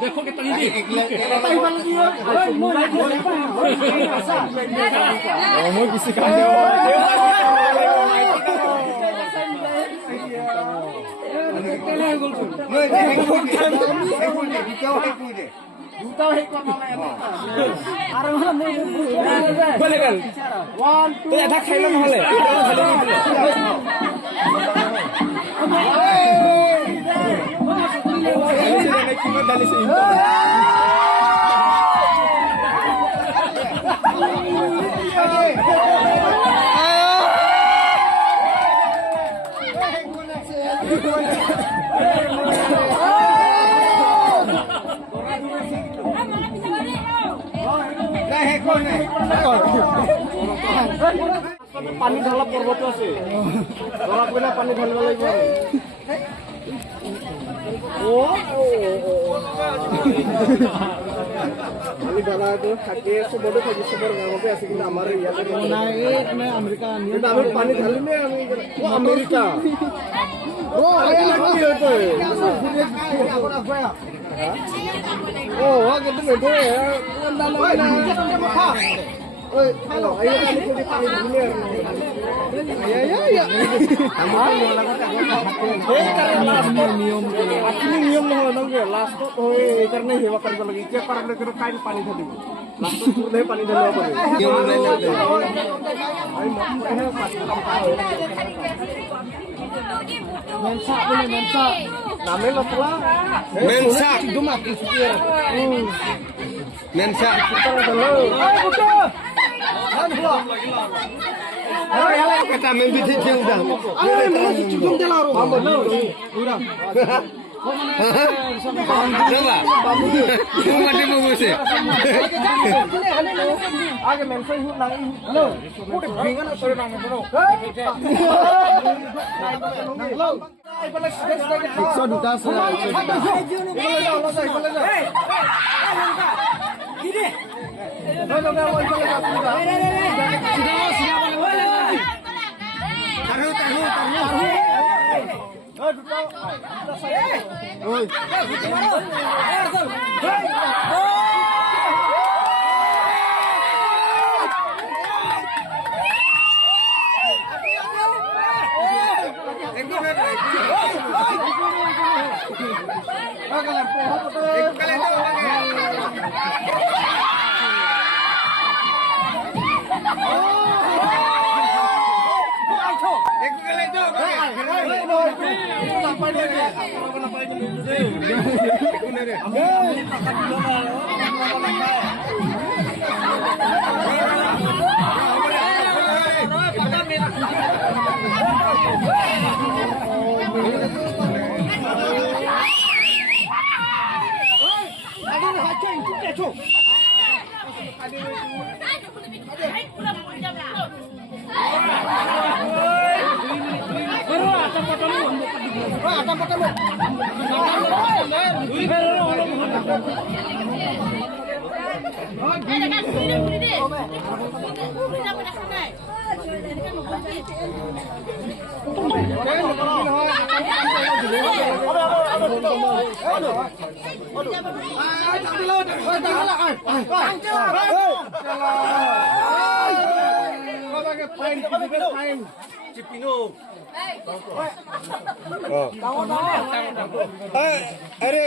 देखो कितनी पानी ढाला पर्वत আছে ধরা কইনা পানি ঢালিব লাগিব ও পানি ঢালা তো থাকে সবতে থাকে সবার গাঁৱতে আছে কিন্তু আমাৰ ইয়াতে নাই এক মে আমেৰিকা নিয়ম আমি পানি ঢালিমে আমি ও আমেৰিকা ও আগে কি হতো ও আগে তো দে Oi, halo, ayo kali jadi paling dulu. Ya. Amar mau lakukan apa? Karena nium. Ini nium loh nongge. Last tuh, karena hewa kan kalau lagi cek para negara kain paling tadi. Last tuh deh paling dulu apa deh? Nium lain deh. Ayo mau pas kamu. Mensa punya mensa. Namanya lo pula. Mensa. Cuma kisir. Mensa. Kita dulu. Ayo buka. Kata membi cium dah. Ayo mana cium dia lah orang. Orang. Coba. Kamu mati mau sih. आगे मैं सही हूँ नहीं hello मुझे भीगा ना sir ना करो सौ दुटा सौ अरे